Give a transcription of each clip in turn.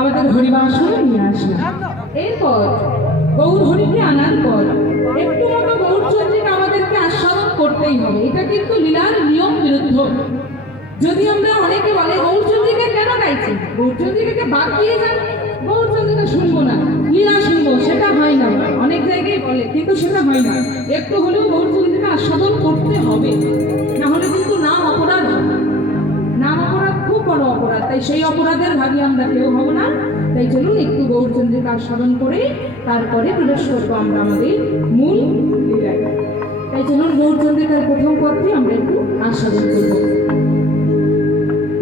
আমাদের হরিবাসনে নিয়ে আসলাম। এরপর গৌর হরিকে আনার পর একটু মতো গৌরচন্দ্রীকে আমাদেরকে আস্বাদন করতেই হবে। এটা কিন্তু লীলার নিয়ম বিরুদ্ধ। যদি আমরা অনেকে বলে গৌরচন্দ্রীকে কেন গাইছি গৌরচন্দ্রীকে বাদ দিয়ে যান গৌরচন্দ্রীকে শুনব না। লীলা শুনব, সেটা হয় না। অনেক জায়গায় বলে, কিন্তু সেটা হয় না। একটু হলেও গৌরচন্দ্রীকে আস্বাদন করতে হবে। না হলে কিন্তু নাম অপরাধ নাম অপরাধ বড় অপরাধ। তাই সেই অপরাধের ভাগে আমরা কেউ হব না। তাই চলুন একটু গৌরচন্দ্রিকা স্মরণ করে, তারপরে প্রবেশ করব আমরা আমাদের মূল। তাই চলুন গৌরচন্দ্রিকার প্রথম পথে আমরা একটু আস্বাদন করব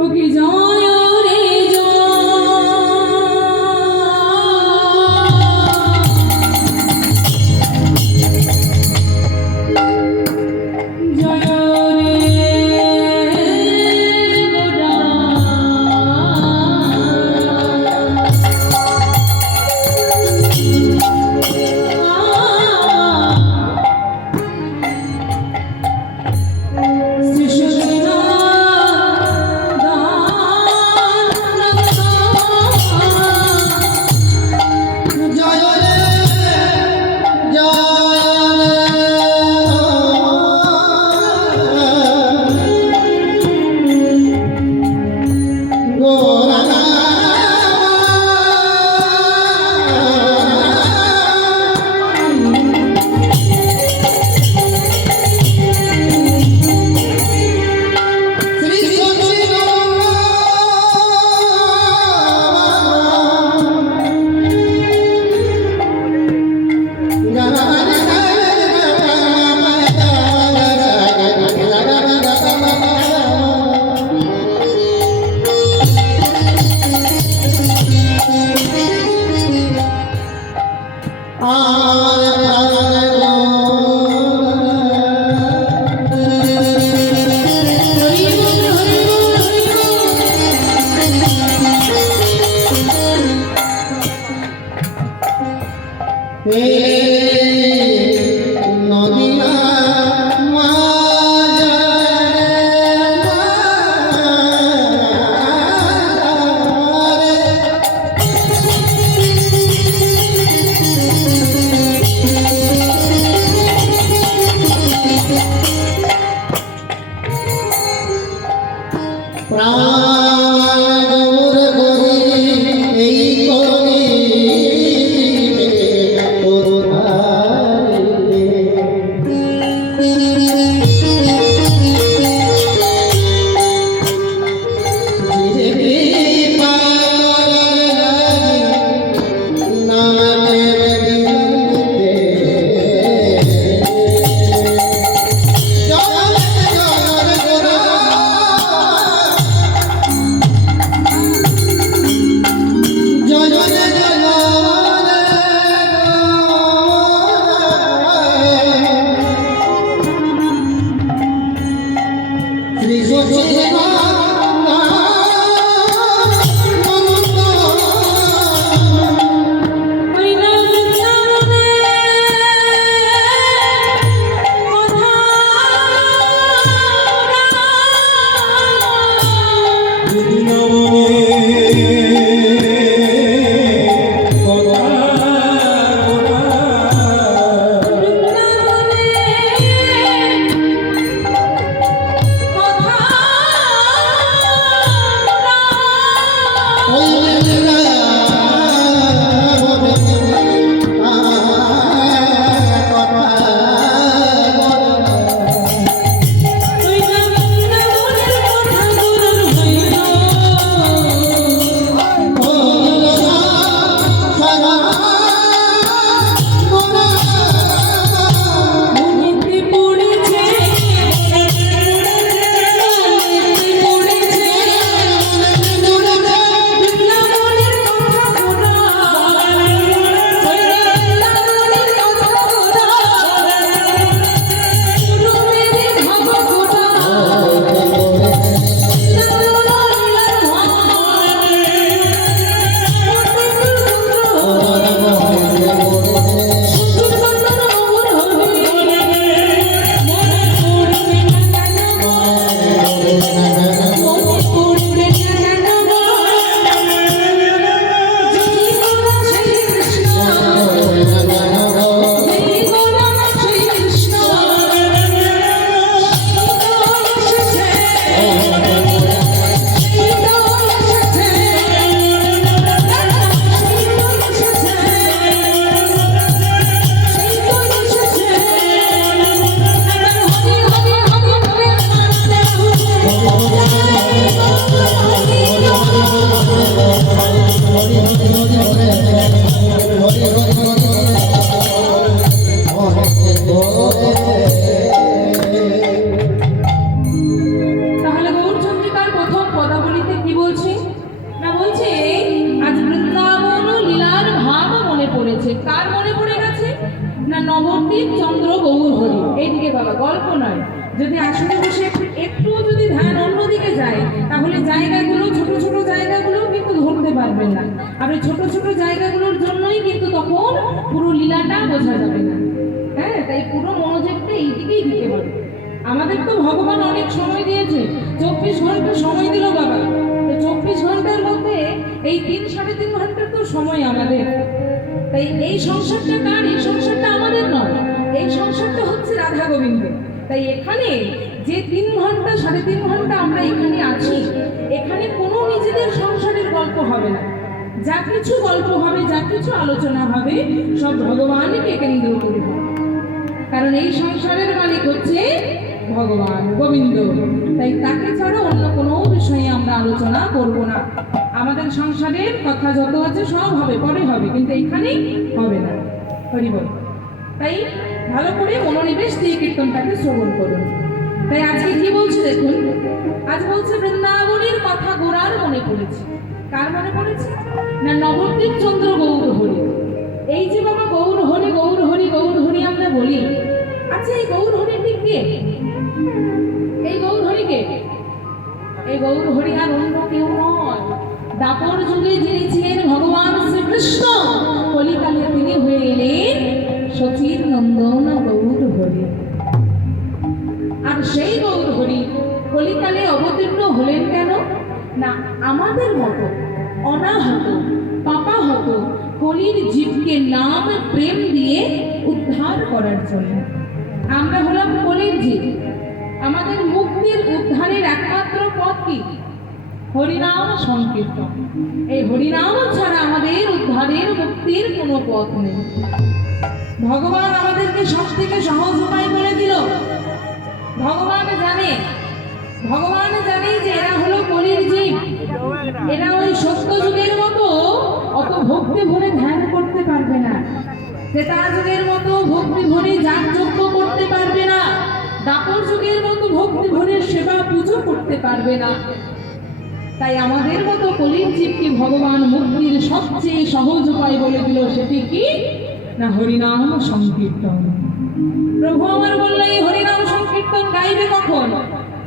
ওকে জয় তাহলে জায়গাগুলো, ছোট ছোট জায়গাগুলো কিন্তু ধরতে পারবেন না। ওই ছোট ছোট জায়গাগুলোর জন্যই কিন্তু তখন পুরো লীলাটা বোঝা যাবে না। হ্যাঁ তাই পুরো মনোযোগটা এই দিকেই দিতে হবে। আমাদের তো ভগবান অনেক সময় দিয়েছে। চব্বিশ ঘণ্টা সময় দিল বাবা। তো চব্বিশ ঘণ্টার মধ্যে এই তিন সাড়ে তিন ঘণ্টার তো সময় আমাদের। তাই এই সংসারটা কার? এই সংসারটা আমাদের নয়। এই সংসারটা হচ্ছে রাধা গোবিন্দ তাই এখানে যে তিন ঘণ্টা, সাড়ে তিন ঘণ্টা আমরা এখানে আছি, এখানে কোনো নিজেদের সংসারের গল্প হবে না। যা কিছু গল্প হবে, যা কিছু আলোচনা হবে, সব ভগবানকে কেন্দ্র করে কারণ এই সংসারের মালিক হচ্ছে ভগবান গোবিন্দ। তাই তাকে ছাড়া অন্য কোনো বিষয়ে আমরা আলোচনা করব না। আমাদের সংসারের কথা যত আছে সব হবে, পরে হবে, কিন্তু এখানে হবে না। হরি বল। তাই ভালো করে মনোনিবেশ দিয়ে কীর্তনটাকে শ্রবণ করুন। তাই আজকে কি বলছে দেখুন? আজ বলছে বৃন্দাবনের কথা গোড়ার মনে পড়েছে। কার মনে পড়েছে? না নবদ্বীপ চন্দ্র গৌর হরি এই যে বাবা গৌর হরি গৌর হরি গৌর হরি আমরা বলি আচ্ছা এই গৌর হরিটি কে? এই গৌর হরি কে? এই গৌর হরি আর অন্য কেউ নয়। দাপর যুগে যিনি ছিলেন ভগবান শ্রীকৃষ্ণ। কলিকালে তিনি হয়ে এলেন সচির নন্দন গৌর হরি সেই গৌর হরি কলিকালে অবতীর্ণ হলেন কেন? না, আমাদের মতো অনাহত, পাপাহত কলির জীবকে নাম প্রেম দিয়ে উদ্ধার করার জন্য। আমরা হলাম কলির জীব। আমাদের মুক্তির উদ্ধারের একমাত্র পথ কি? হরিনাম সংকীর্তন। এই হরিনাম ছাড়া আমাদের উদ্ধারের মুক্তির কোনো পথ নেই। ভগবান আমাদেরকে সব থেকে সহজ উপায় বলে দিল ভগবান জানে। ভগবান জানে যে এরা হলো কলির জীব। এরা ওই সত্য যুগের মতো অত ভক্তি ভরে ধ্যান করতে পারবে না। ত্রেতা যুগের মতো ভক্তি ভরে যাগযজ্ঞ করতে পারবে না। দাপর যুগের মতো ভক্তি ভরে সেবা পুজো করতে পারবে না। তাই আমাদের মতো কলির জীবকে ভগবান মুক্তির সবচেয়ে সহজ উপায় বলে দিল সেটি কি? না হরিনাম সংকীর্তন। প্রভু আমার বলল হরিনাম সংকীর্তন গাইবে কখন?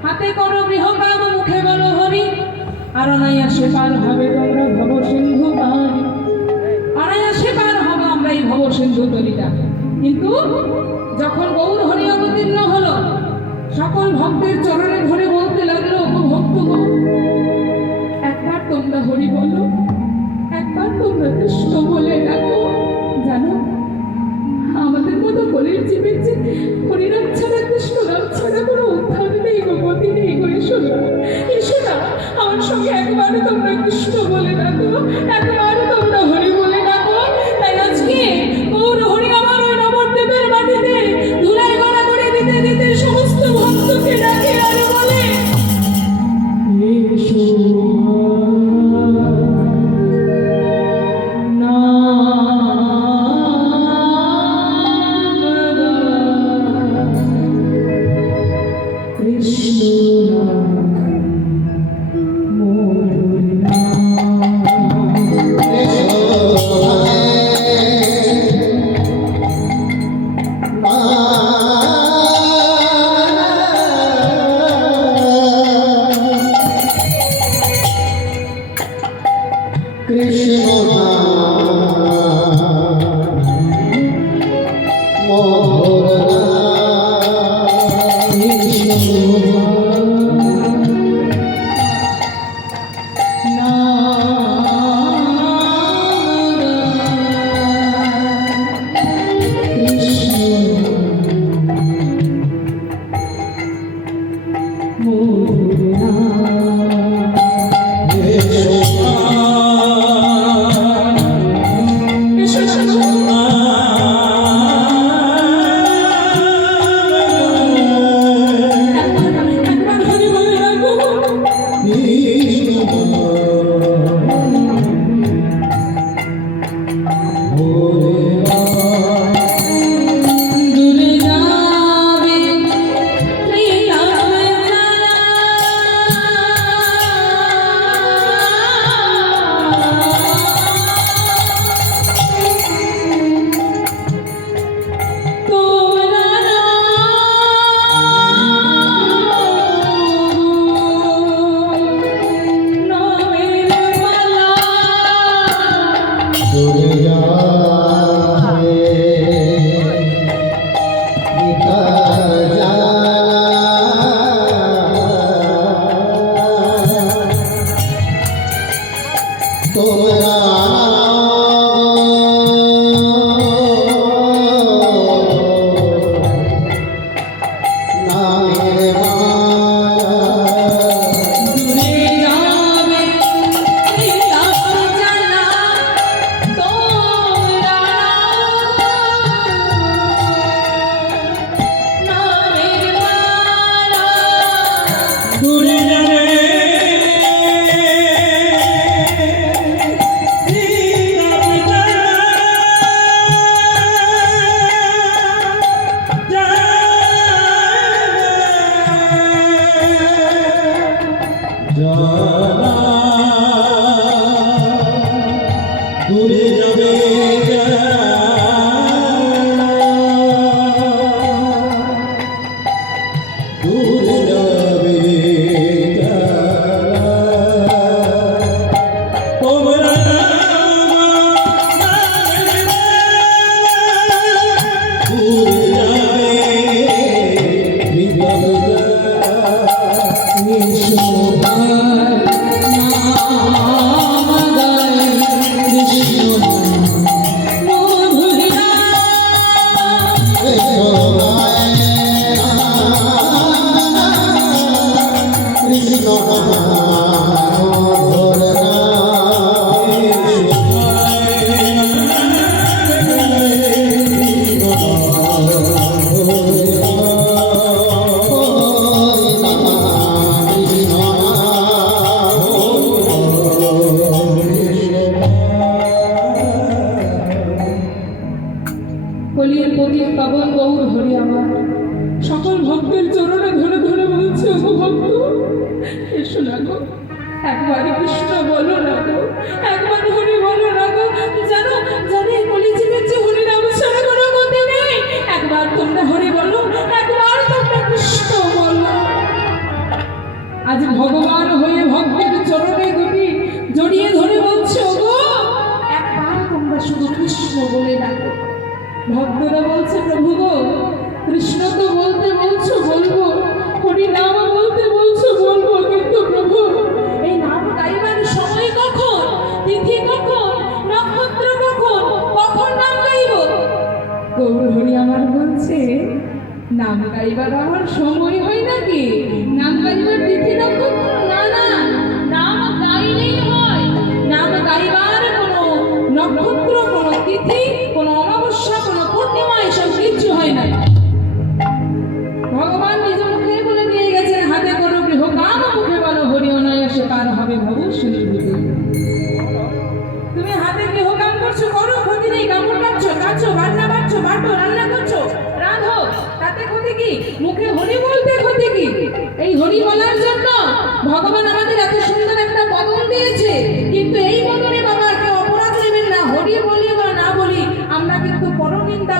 হাতে করো গৃহকাম, মুখে বলো হরি। আর অনায়াসে পার হবে তোমরা ভব সিন্ধু পার অনায়াসে পার হব আমরা এই ভব সিন্ধু তলিটা কিন্তু যখন গৌর হরি অবতীর্ণ হলো, সকল ভক্তের চরণে ধরে বলতে লাগল ভক্ত একবার তোমরা হরি বলো, একবার তোমরা কৃষ্ণ বলে ডাকো। জানো, আমাদের মতো কলির জীবের যে হরিনাম কৃষ্ণ Hare আমরা এবার আমার সময়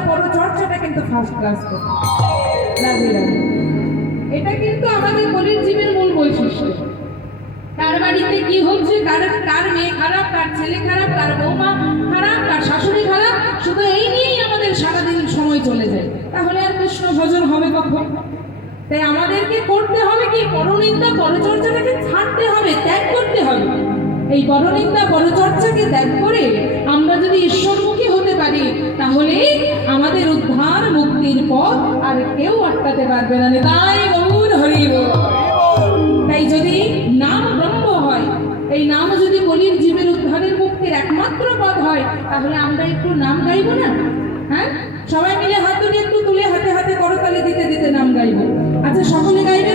পরচর্চাটা কিন্তু ফার্স্ট ক্লাস এটা কিন্তু আমাদের কলির জীবের মূল বৈশিষ্ট্য। তার বাড়িতে কি হচ্ছে? মেয়ে খারাপ ছেলে খারাপ বৌমা খারাপ শাশুড়ি খারাপ? শুধু এই নিয়েই আমাদের সারাদিন সময় চলে যায়। তাহলে আর কৃষ্ণ ভজন হবে কখন? তাই আমাদেরকে করতে হবে কি? পরনিন্দা, পরচর্চাটাকে ছাড়তে হবে, ত্যাগ করতে হবে। এই পরনিন্দা, পরচর্চাকে ত্যাগ করে আমরা যদি ঈশ্বর পারি, তাহলে আমাদের উদ্ধার মুক্তির পথ আর কেউ আটকাতে পারবে না। তাই গৌর হরি তাই যদি নাম ব্রহ্ম হয়, এই নাম যদি বলির জীবের উদ্ধারের মুক্তির একমাত্র পথ হয়, তাহলে আমরা একটু নাম গাইব না? হ্যাঁ? সবাই মিলে হাত তুলে একটু তুলে হাতে হাতে করতালে দিতে দিতে নাম গাইব। আচ্ছা সকলে গাইবে?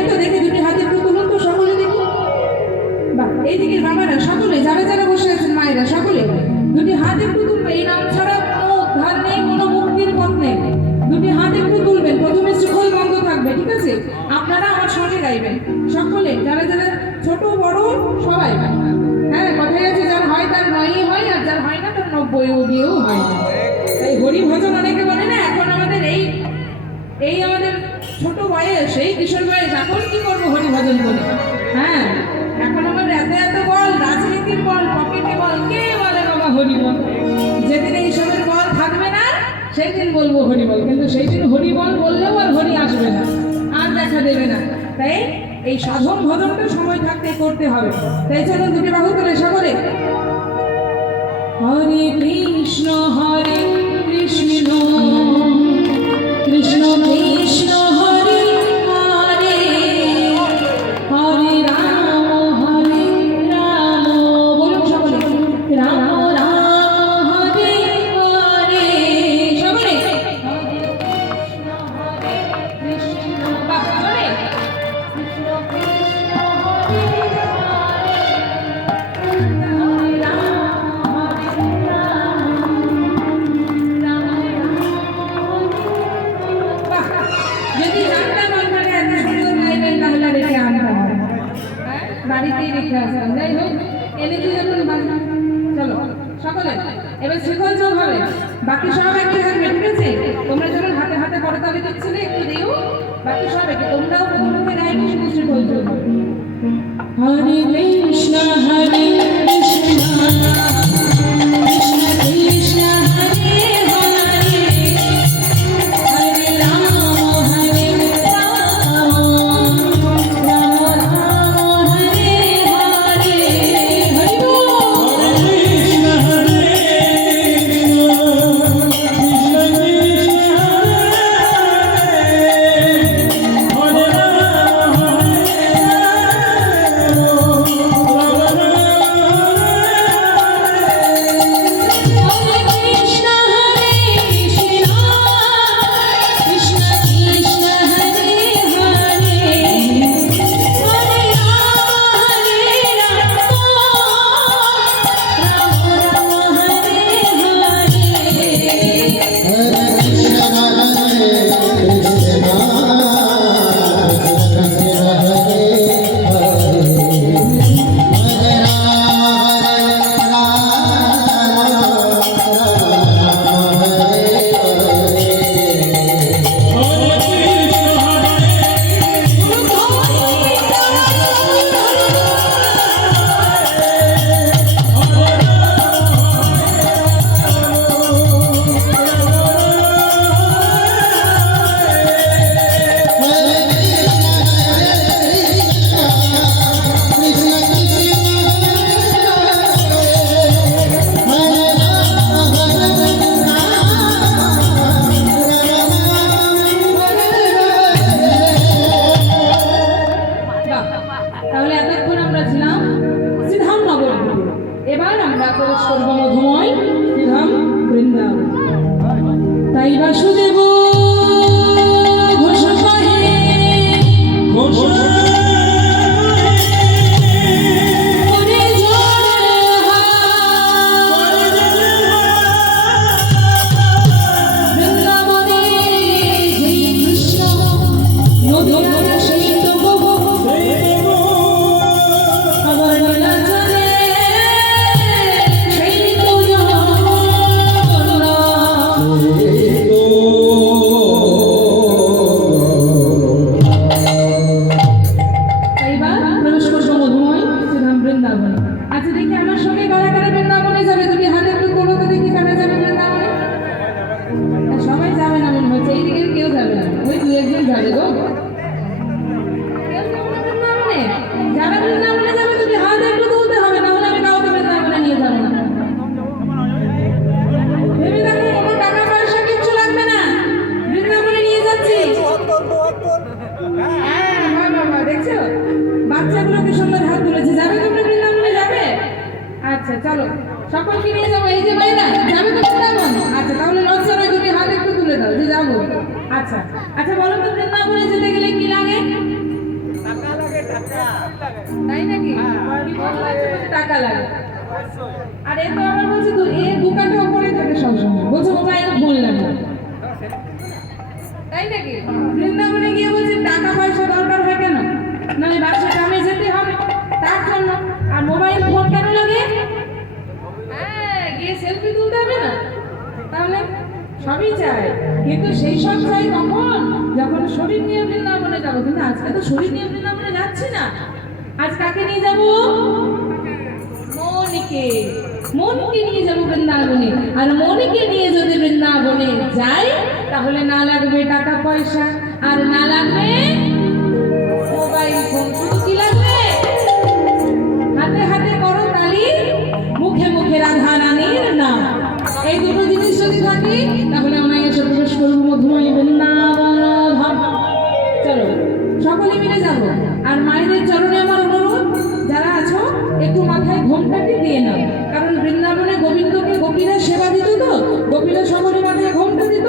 তাই জন্য দুটি বাহু তুলে সকলে হরে কৃষ্ণ হরে বাকি সবাইকে তোমরাও প্রথমে রায়টি শুধু শ্রী হরে কৃষ্ণ হরে তাই নাকি? বৃন্দাবনে গিয়ে বলছে, টাকা পয়সা দরকার হয় কেন? নয় বাসে কামে যেতে হবে। তার জন্য, আর মোবাইল ফোন কেন লাগে? হ্যাঁ গিয়ে সেলফি তুলতে হবে না? তাহলে সবই চায়। কিন্তু সেই সব চাই কখন? যখন শরীর নিয়ে বৃন্দাবনে যাব। কিন্তু আজকে তো শরীর নিয়ে বৃন্দাবনে যাচ্ছি না। আজ কাকে নিয়ে যাব? মনকে। মনকে নিয়ে যাব বৃন্দাবনে। আর মনকে নিয়ে যদি বৃন্দাবনে যাই তাহলে না লাগবে টাকা পয়সা। আর না লাগবে মোবাইল ফোন। শুধু কি লাগবে? হাতে হাতে করো তালি, মুখে মুখে রাধা রানীর না এই দুটো জিনিস যদি থাকে, তাহলে আমরা এসে প্রবেশ করব মধুময় বৃন্দাবন চলো, সকলে মিলে যাব। আর মায়েদের চরণে আমার অনুরোধ, যারা আছো, একটু মাথায় ঘোমটাকে দিয়ে নাও। কারণ বৃন্দাবনে গোবিন্দকে গোপীরা সেবা দিত তো, গোপীরা সকলে মাথায় ঘোমটা দিত।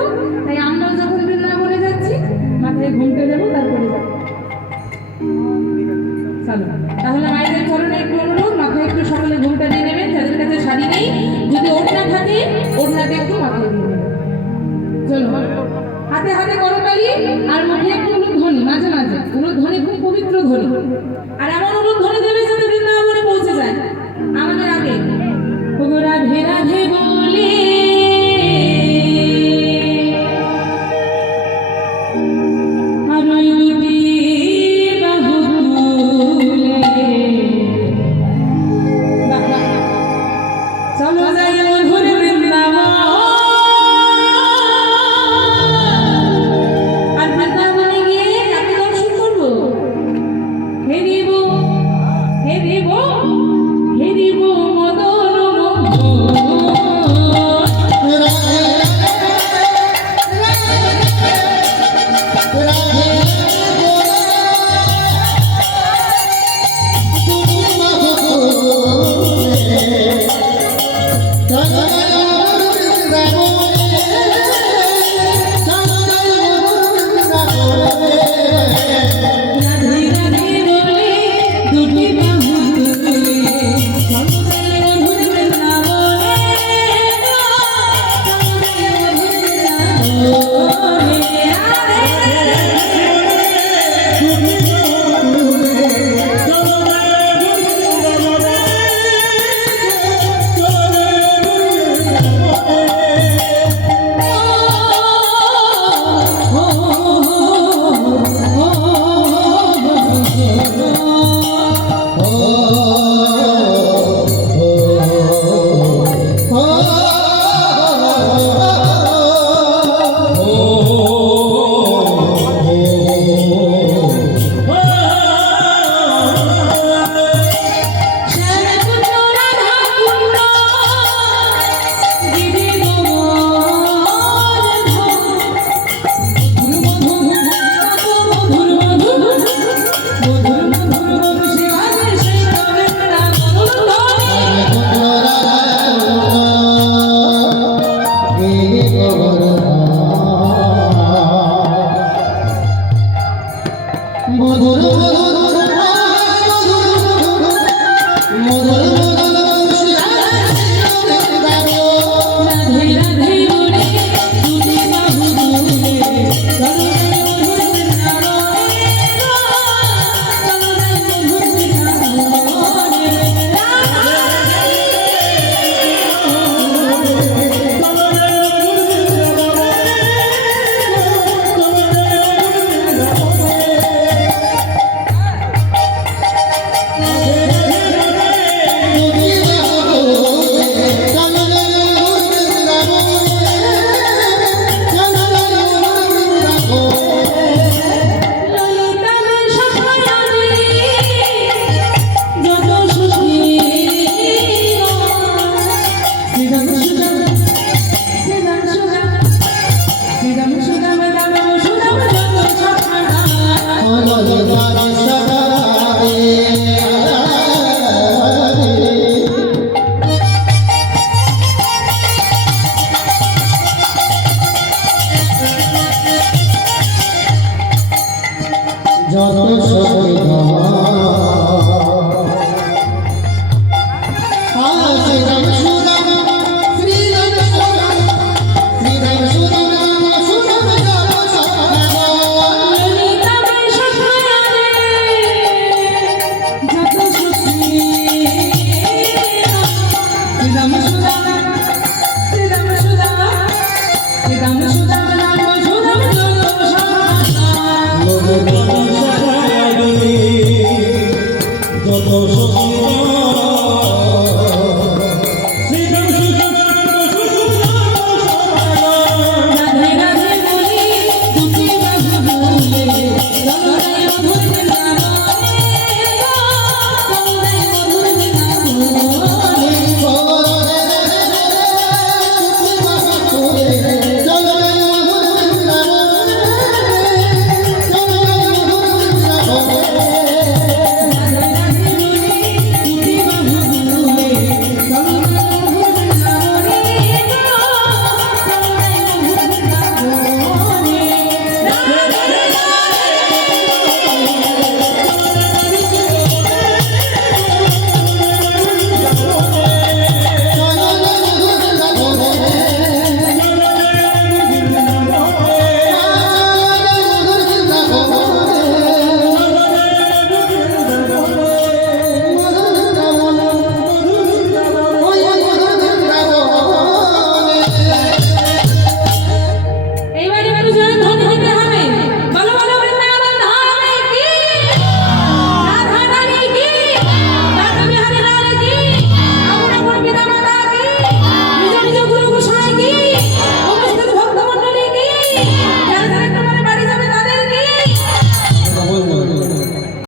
তাহলে মায়েদের চরণে একটু অনুরোধ মাথায় একটু সকালে ঘুমটা দিয়ে নেবেন যাদের কাছে শাড়ি নেই, যদি ওড়না থাকে ওড়নাতে একটু মাথায় দিয়ে নেবেন চলো, হাতে হাতে করতালি আর মুখে একটু ধ্বনি মাঝে মাঝে। ধ্বনি খুব পবিত্র ধ্বনি